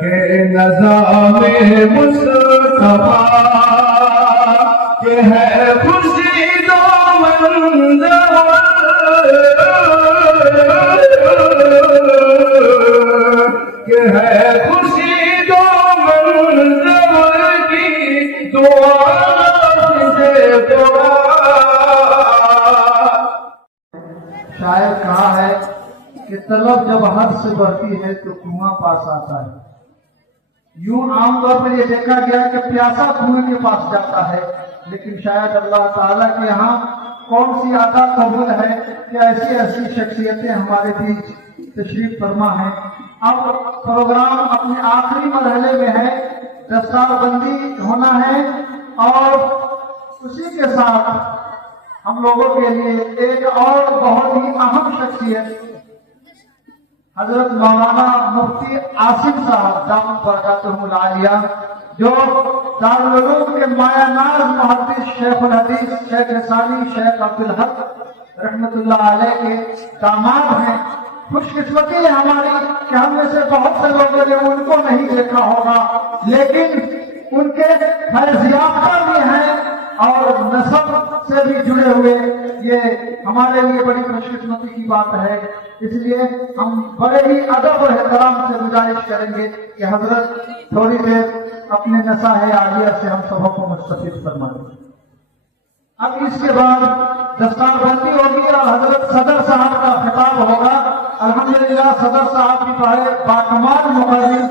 کہ نظام مصطفیٰ کہ ہے خوشی دو منظر کہ ہے خوشی دو منظر کی دعا سے دعا. شاعر کہا ہے کہ طلب جب حد سے بڑھتی ہے تو کنواں پاس آتا ہے. یوں عام طور پر یہ دیکھا گیا کہ پیاسا کنویں کے پاس جاتا ہے، لیکن شاید اللہ تعالیٰ کے یہاں کون سی عطا قبول ہے کہ ایسی ایسی شخصیتیں ہمارے بیچ تشریف فرما ہیں. اب پروگرام اپنے آخری مرحلے میں ہے، دستار بندی ہونا ہے، اور اسی کے ساتھ ہم لوگوں کے لیے ایک اور بہت ہی اہم شخصیت حضرت مولانا مفتی عاصم صاحب دامت برکاتہم العالیہ، جو دارالعلوم کے مایہ ناز محدث شیخ الحدیث شیخ ثانی شیخ عبدالحق رحمۃ اللہ علیہ کے داماد ہیں. خوش قسمتی ہے ہماری کہ ہم میں سے بہت سے لوگوں نے ان کو نہیں دیکھا ہوگا، لیکن ان کے فیض یافتہ بھی ہیں اور نسب سے بھی جڑے ہوئے. یہ ہمارے لیے بڑی خوش قسمتی کی بات ہے. اس لیے ہم بڑے ہی ادب و احترام سے گزارش کریں گے کہ حضرت تھوڑی دیر اپنے نصاح عالیہ سے ہم سب کو مستفید فرمائیں. اب اس کے بعد دستار بندی ہوگی اور حضرت صدر صاحب کا خطاب ہوگا. الحمدللہ صدر صاحب کی باکمال مقرر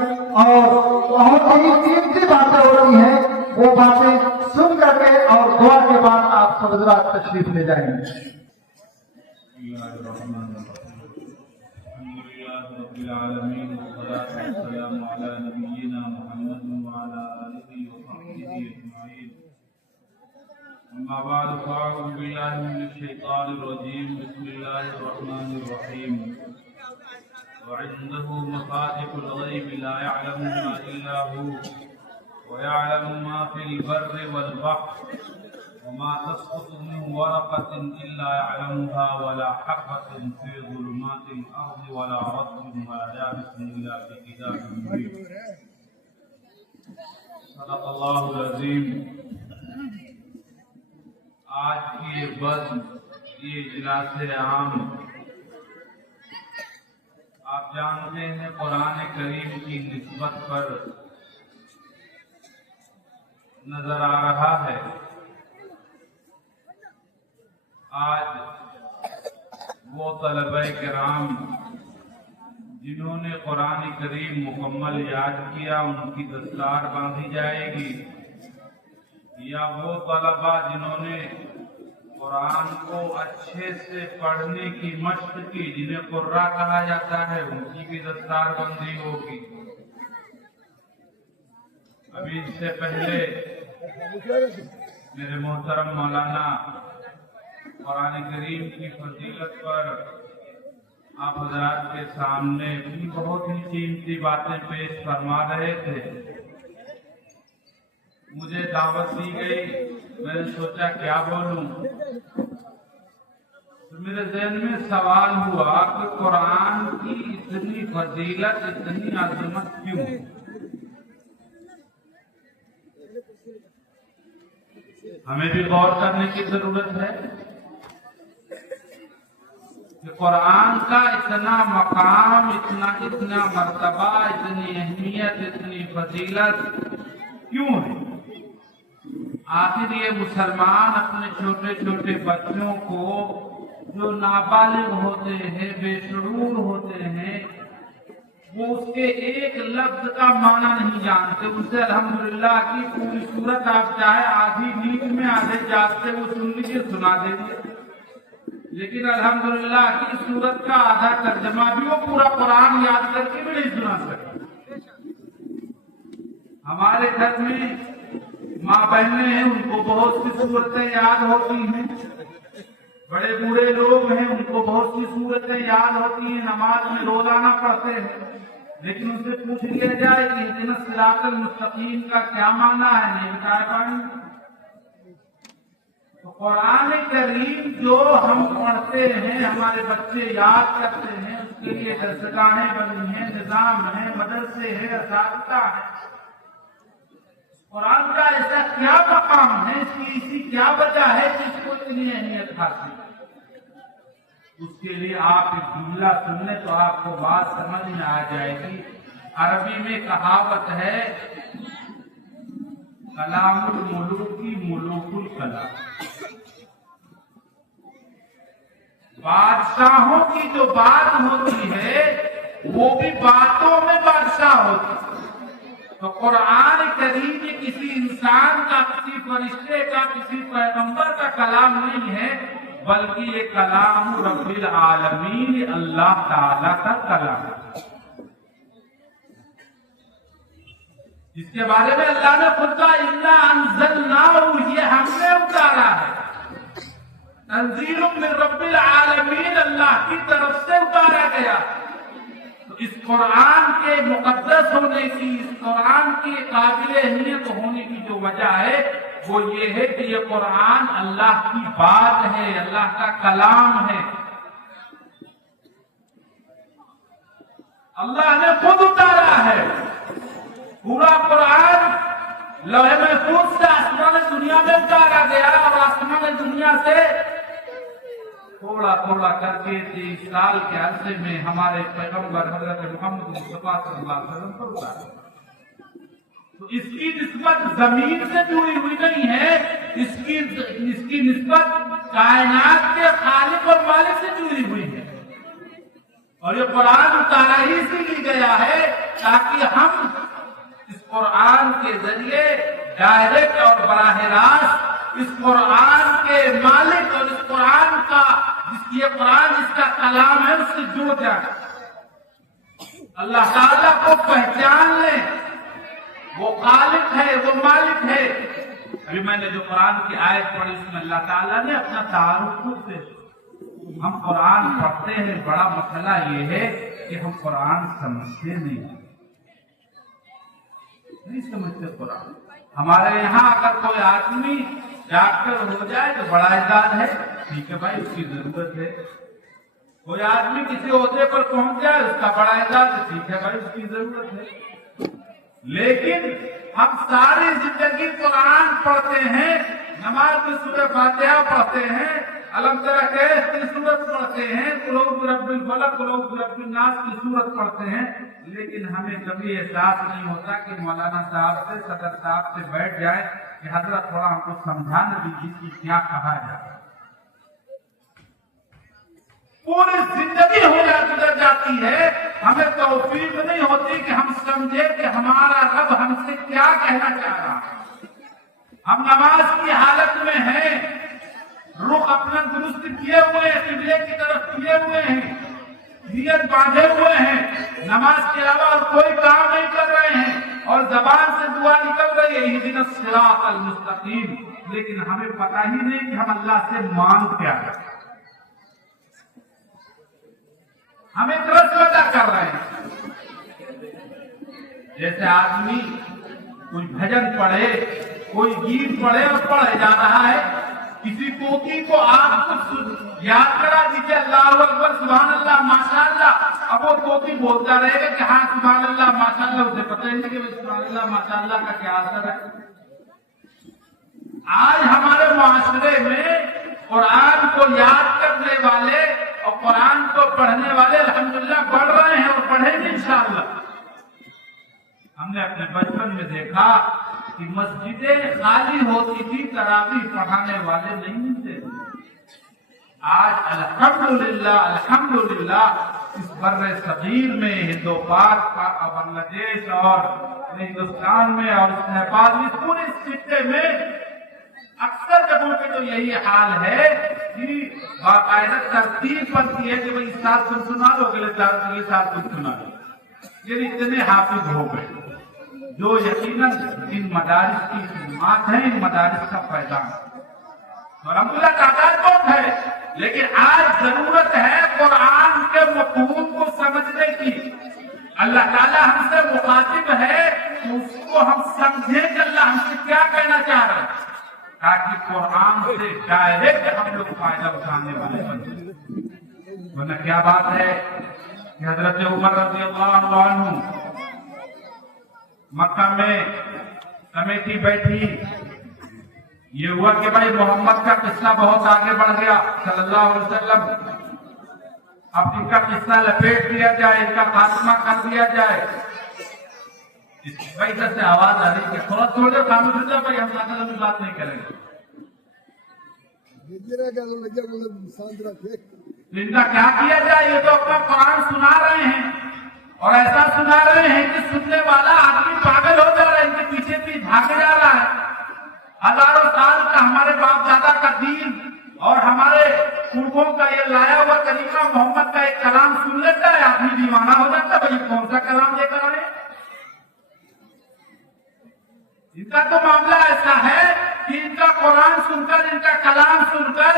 اور بہت ہی قیمتی باتیں ہوتی ہیں، وہ باتیں سن کر کے اور دعا کے بعد آپ سب حضرات تشریف لے جائیں گے. رب العالمین والصلاة والسلام علی نبینا محمد وعلی آلہ وصحبہ اجمعین. اما بعد فاعوذ باللہ من الشیطان الرجیم. بسم اللہ الرحمن الرحیم. وعنده مفاتح الغیب لا يعلمها الا هو ويعلم ما في البر والبحر وما تسقط من ورقة إلا يعلمها ولا حبة في ظلمات الأرض ولا رطب ولا يابس إلا في كتاب مبين. صدق الله العظيم. آج کی یہ بزم، یہ اجلاس عام، آپ جانتے ہیں قرآن کریم کی نسبت پر نظر آ رہا ہے. آج وہ طلبہ کرام جنہوں نے قرآن کریم مکمل یاد کیا ان کی دستار باندھی جائے گی، یا وہ طلبہ جنہوں نے قرآن کو اچھے سے پڑھنے کی مشق کی، جنہیں قرہ کہا جاتا ہے، ان کی بھی دستار بندی ہوگی. ابھی اس سے پہلے میرے محترم مولانا قرآن کریم کی فضیلت پر آپ حضرات کے سامنے بھی بہت ہی قیمتی باتیں پیش فرما رہے تھے. مجھے دعوت دی گئی، میں نے سوچا کیا بولوں، تو میرے ذہن میں سوال ہوا کہ قرآن کی اتنی فضیلت، اتنی عظمت کیوں؟ ہمیں بھی غور کرنے کی ضرورت ہے کہ قرآن کا اتنا مقام، اتنا مرتبہ، اتنی اہمیت، اتنی فضیلت کیوں ہے؟ آخر یہ مسلمان اپنے چھوٹے چھوٹے بچوں کو جو نابالغ ہوتے ہیں، بے شعور ہوتے ہیں، وہ اس کے ایک لفظ کا معنی نہیں جانتے. ان سے الحمدللہ کی پوری صورت آپ چاہے آدھی نیند میں آدھے جاگتے وہ سن لیجیے، سنا دیجیے، لیکن الحمدللہ کی صورت کا آدھا ترجمہ بھی وہ پورا قرآن یاد کر کے بھی نہیں سنا سکتے. ہمارے گھر میں ماں بہنیں ہیں، ان کو بہت سی صورتیں یاد ہوتی ہیں. بڑے بوڑھے لوگ ہیں، ان کو بہت سی صورتیں یاد ہوتی ہیں، نماز میں روزانہ پڑھتے ہیں، لیکن ان سے پوچھ لیا جائے کہ اہدنا الصراط المستقیم کا کیا معنی ہے، نہیں بتا پائیں گے. تو قرآن کریم جو ہم پڑھتے ہیں، ہمارے بچے یاد کرتے ہیں، اس उसके लिए दरसगाहें बनी हैं, निजाम है, मदरसे है, असातिज़ा है। कुरान का ऐसा क्या मकाम है, इसकी ऐसी क्या वजह है कि इसको इतनी अहमियत हासिल? उसके लिए आप एक जुमला सुन लें तो आपको बात समझ में आ जाएगी। अरबी में कहावत है, कलामुल मुलूकी मुलूकुल कलाम। बादशाहों की जो बात होती है वो भी बातों में बादशाह होती है। तो कुरान करीम में किसी इंसान का, किसी फरिश्ते का, किसी पैगंबर का कलाम नहीं है, बल्कि ये कलाम रब्बिल आलमीन अल्लाह ताला का कलाम है, जिसके बारे में अल्लाह ने खुद कहा, इन्ना अंज़लनाहु, ये हमने उतारा है, तंज़ीलुम मिन रब्बिल आलमीन, अल्लाह की तरफ से उतारा गया। तो इस कुरान के मुकद्दस होने की, इस कुरान की काबिल अहमियत होने की जो वजह है वो ये है कि ये कुरान अल्लाह की बात है, अल्लाह का कलाम है। अल्लाह ने खुद उतारा है पूरा कुरान, लौहे महफूज से आसमान दुनिया में उतारा गया, और आसमान दुनिया से थोड़ा थोड़ा करके 23 साल के अरसे में हमारे पैगंबर हजरत मोहम्मद मुस्तफा सल्लल्लाहु अलैहि वसल्लम पर उतारा। तो इसकी निस्बत जमीन से जुड़ी हुई नहीं है, इसकी निस्बत कायनात के खालिक और मालिक से जुड़ी हुई है। और ये कुरान उतारा ही इसीलिए गया है ताकि हम इस कुरान के जरिए डायरेक्ट और बराह रास्त इस कुरान के मालिक और इस कुरान का, ये कुरान जिसका कलाम है, उससे जुड़ जाए, अल्लाह ताला को पहचान ले, वो खालिक है, वो मालिक है। अभी मैंने जो कुरान की आयत पढ़ी उसमें अल्लाह ताला ने अपना तारुफ खुद से, हम कुरान पढ़ते हैं, बड़ा मसला ये है कि हम कुरान समझते नहीं समझते कुरान। हमारे यहाँ अगर कोई आदमी डॉक्टर हो जाए तो बड़ा इजाद है, ठीक है भाई, उसकी जरूरत है। कोई आदमी किसी ओहदे पर पहुंच जाए, उसका बड़ा इजाद है, ठीक है भाई, उसकी जरूरत है। लेकिन हम सारी जिंदगी कुरान पढ़ते हैं, नमाज में सूरह फातिहा पढ़ते हैं, अलम तरा कैफ की सूरत पढ़ते हैं, कुल औज़ु बिरब्बिल फलक, कुल औज़ु बिरब्बिन नास की सूरत पढ़ते हैं, लेकिन हमें कभी एहसास नहीं होता कि मौलाना साहब से, सदर साहब से बैठ जाए कि हजरत थोड़ा हमको समझाने दीजिए कि क्या कहा जाए। पूरी जिंदगी गुजर जाती है, हमें तौफीक नहीं होती कि हम समझे कि हमारा रब हमसे क्या कहना चाह रहा है। हम नमाज की हालत में हैं, रुख अपना दुरुस्त किए हुए हैं, किबले की तरफ किए हुए हैं, नियत बांधे हुए हैं, नमाज के अलावा और कोई काम नहीं कर रहे हैं, और जबान से दुआ निकल रही है, इहदिनस सिरातल मुस्तकीम, लेकिन हमें पता ही नहीं कि हम अल्लाह से मांग क्या है। हम एक रस्म अदा कर रहे हैं, जैसे आदमी कोई भजन पढ़े, कोई गीत पढ़े और पढ़े जा रहा है, किसी तोती को आप कुछ याद करा दीजिए, अल्लाह अकबर, सुभान अल्लाह, माशाअल्लाह, अब वो तोती बोलता रहेगा कि हाँ सुभान अल्लाह माशाअल्लाह, उसे पता ही नहीं कि सुभान अल्लाह माशाअल्लाह का क्या असर है। आज हमारे मुआशरे में कुरान को याद करने वाले और कुरान को पढ़ने वाले अल्हम्दुलिल्लाह बढ़ रहे हैं और बढ़ेंगे इंशाअल्लाह। हमने अपने बचपन में देखा कि मस्जिदें खाली होती थी, तरावीह पढ़ाने वाले नहीं मिलते थे। आज अल्हम्दुलिल्लाह अल्हम्दुलिल्लाह इस बर्रे सगीर में, हिंदो पाक, बांग्लादेश और हिंदुस्तान में और नेपाल, इस पूरे खित्ते में अक्सर जगहों पे तो यही हाल है कि बाकायदा तरतीब बनती है कि भाई इस साल तुम सुना लो, अगले साल तुम सुना लो। ये इतने हाफिज हो गए जो यकीनन इन मदारिस की मात है, इन मदारिस का पैदान। तो अल्हम्दुलिल्लाह तादाद बहुत है, लेकिन आज जरूरत है कुरान के मफ़हूम को समझने की। अल्लाह ताला हमसे मुखातिब है, तो उसको हम समझें कि अल्लाह हमसे क्या कहना चाह रहे हैं, ताकि कुरान से डायरेक्ट हम लोग फायदा उठाने वाले बन जाए। वरना क्या बात है, कि हजरत उमर रज़ियल्लाहु अन्हु मक्का में कमेटी बैठी। ये हुआ कि भाई मोहम्मद का किस्सा बहुत आगे बढ़ गया सल्लल्लाहु अलैहि वसल्लम, अब इनका किस्सा लपेट दिया जाए, इनका खात्मा कर दिया जाए। इस वजह से आवाज आ रही है थोड़ा थोड़ा खामोश हो जाओ भाई, हम ज्यादा लंबी बात नहीं करेंगे। इनका क्या किया जाए? ये तो अपना कुरान सुना रहे हैं और ऐसा सुना रहे हैं कि सुनने वाला आदमी पागल हो जा रहा है, इनके पीछे भी भागे जा रहा है। हजारों साल का हमारे बाप दादा का दीन और हमारे पुरखों का ये लाया हुआ कलीमा मोहम्मद का एक कलाम सुन लेता है, आदमी दीवाना हो जाता है। भाई कौन सा कलाम लेकर आए? इनका तो मामला ऐसा है कि इनका कुरान सुनकर, इनका कलाम सुनकर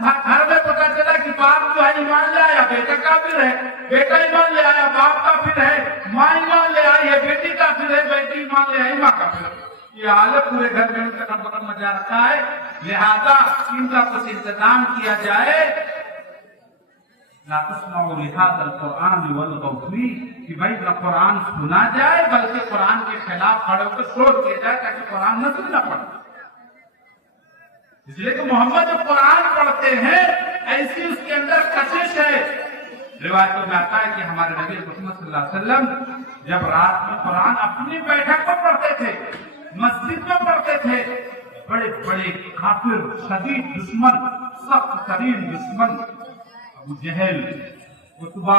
घर में पता चला कि बाप जो है ईमान ले आया, बेटा काफिर है, बेटा ईमान ले आया, बाप काफिर है, माँ ईमान ले आई है, बेटी काफिर है, बेटी ईमान ले आई, माँ काफिर है। ये हालत पूरे घर में उनका कटपट मचा रखा है। लिहाजा इनका कुछ इंतजाम किया जाए। कि भाई न कुरान सुना जाए बल्कि कुरान के खिलाफ खड़े होकर शोर किया जाए ताकि कुरान न सुनना पड़े। इसलिए कि मोहम्मद जो कुरान पढ़ते हैं ऐसी उसके अंदर कशिश है। रिवायतों में आता है कि हमारे नबी मोहम्मद सल्लल्लाहु अलैहि वसल्लम जब रात में कुरान अपनी बैठक पर पढ़ते थे, मस्जिद में पढ़ते थे, बड़े बड़े काफिर, शदीद दुश्मन, सख्त तरीन दुश्मन अबू जहल, उतबा,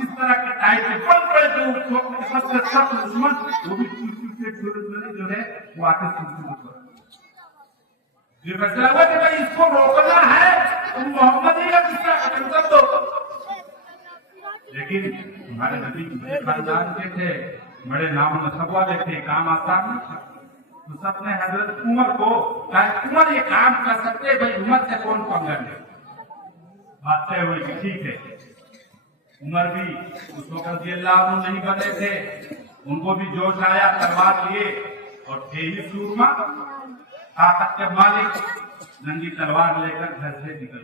इस तरह के टाइप के बड़े बड़े जो सबसे सख्त दुश्मन, वो भी जो है वो आके सुनते। ये फैसला हुआ कि भाई इसको रोकना है, तुम मोहम्मद ही का किस्सा खत्म कर दो। लेकिन हमारे नबी खानदान के थे, बड़े नाम नसब वाले थे, काम आसान नहीं था। तो सबने हजरत उमर को कहा, उमर ये काम कर सकते, भाई उमर से कौन पंगा ले। बात तय हुई कि ठीक है। उमर भी उस वक्त रज़ियल्लाहु अन्हु नहीं बने थे, उनको भी जोश आया, तलवार लिए और थे ही सूरमा, ताकत के मालिक, नंगी तलवार लेकर घर से निकल।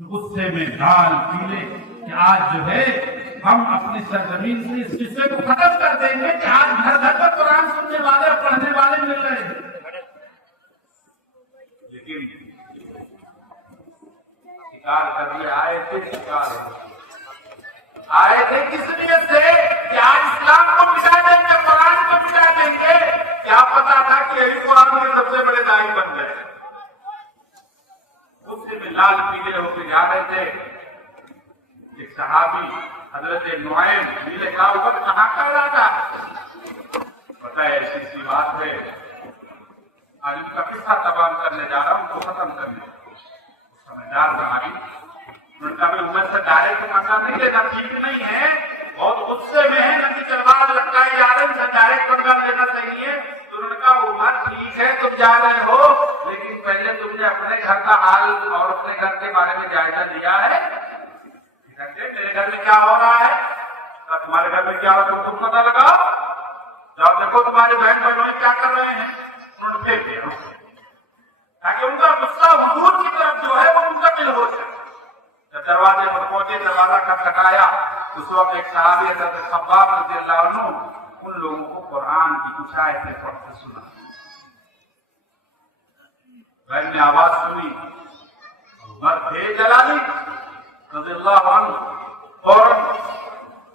गुस्से में लाल पीले कि आज जो है हम अपनी सरजमीन से इस किस्से को खत्म कर देंगे कि आज घर घर पर कुरान सुनने वाले और पढ़ने वाले मिल रहे हैं। लेकिन शिकार करने आए थे, आए थे किस लिए से कि आज इस्लाम को मिटा देंगे, कुरान को मिटा देंगे। क्या पता था कि यही कुरान के सबसे बड़े दाई बन गए। गुस्से में लाल पीले होकर जा रहे थे। एक सहाबी हजरत नुआइम नीले का ऊपर कहा कर रहा था, पता है ऐसी सी बात है, आज उनका किस्सा तबाह करने जा रहा हूं, उनको खत्म करने। समझदार सहाबी, उनका भी उम्र से डायरेक्ट मसला नहीं लेना ठीक नहीं है, बहुत गुस्से में है, नंगी तलवार लटकाई जा रही है, डायरेक्ट पंगा लेना सही है। तो उनका उम्र ठीक है, तुम जा रहे हो, लेकिन पहले तुमने अपने घर का हाल और अपने घर के बारे में जायजा लिया है? मेरे घर में क्या हो रहा है, तुम्हारे घर में क्या हो रहा है तुम पता लगाओ, जाओ देखो तुम्हारे बहन बहनों क्या कर रहे हैं, उनके ताकि उनका गुस्सा हुजूर की तरफ जो है वो मुंतकिल हो जाए। जब दरवाजे पर पहुंचे, दरवाजा खटखटाया, उस वक्त एक सहाबी हज़रत खब्बाब रज़ियल्लाहु अन्हु उन लोगों को कुरान की कुछ आयतें पढ़ते सुना। बहन ने आवाज सुनी, उमर थे जलाली रज़ियल्लाहु अन्हु, फौरन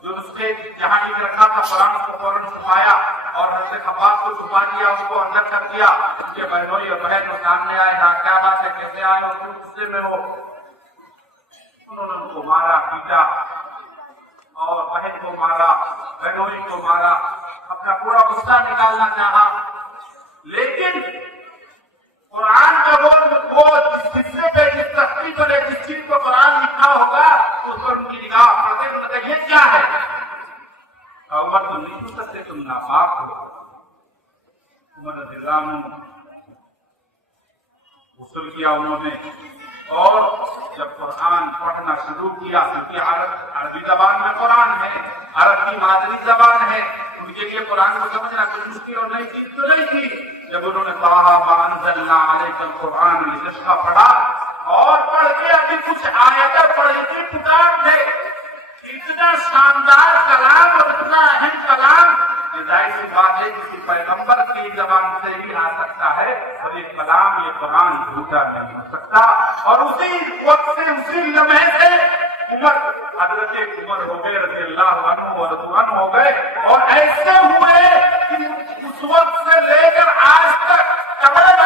जो नुस्खे जहां लिख रखा था कुरान को फौरन छुपाया और हज़रत खब्बाब को छुपा दिया, उनको अंदर कर दिया। उनके बहनों और बहन सामने आए, क्या बात है, कैसे आए और क्यों गुस्से में हो। उन्होंने उनको मारा, पीटा और बहन को मारा, बहनों को मारा, अपना पूरा गुस्सा निकालना चाहा। लेकिन कुरान का वो जिस हिस्से पे, जिस तख्ती पर, जिस चीज पर कुरान लिखा होगा उस पर उनकी निगाह पड़ते तो ये क्या है। उमर तुम नहीं पूछ सकते, तुम नापाक हो। उमर रज़ियल्लाहु अन्हु गुस्ल किया उन्होंने, और जब कुरान पढ़ना शुरू किया, क्योंकि अरबी जबान में कुरान है, अरब की मादरी जबान है, उनके लिए कुरान को समझना कुछ मुश्किल और नई चीज तो नहीं थी। जब उन्होंने कहा मा अंज़लना अलैकल कुरान लितश्क़ा पढ़ा اور پڑھ کے ابھی کچھ آیتیں پڑھی تھی کتاب نے، اتنا شاندار کلام اور اتنا اہم کلام، ظاہر سی بات ہے کسی پیغمبر کی زبان سے ہی آ سکتا ہے، اور یہ کلام یہ قرآن جھوٹا نہیں ہو سکتا۔ اور اسی وقت سے اسی لمحے سے عمر، حضرت عمر ہو گئے رضی اللہ عنہ اور رضوان ہو گئے، اور ایسے ہوئے کہ اس وقت سے لے کر آج تک تمام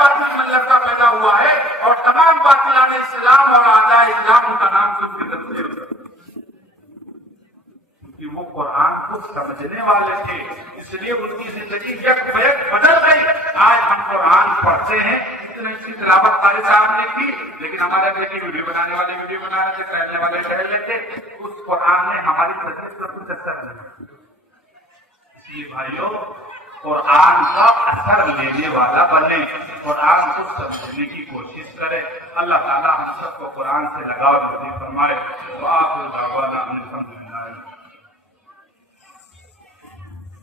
باطل ملتا پیدا ہوا ہے، اور تمام باطلان اسلام اور اعداء اسلام کا نام سن کے تفسیر کرتے ہیں، کہ وہ قرآن کو سمجھنے والے تھے، اس لیے ان کی زندگی یک بیک بدل گئی۔ آج ہم قرآن پڑھتے ہیں، اتنا اس کی تلاوت قاری صاحب نے کی، لیکن ہمارے بیٹے ویڈیو بنانے والے ویڈیو بنا رہے تھے، ٹہلنے والے ٹہل لیتے، اس قرآن نے ہماری طبیعت پر کچھ اثر نہیں۔ اس لیے بھائیوں، قرآن کا اثر لینے والا بنے، قرآن کو سمجھنے کی کوشش کرے۔ اللہ تعالیٰ ہم سب کو قرآن سے لگاؤ نصیب فرمائے۔ وآخر دعوانا ان الحمد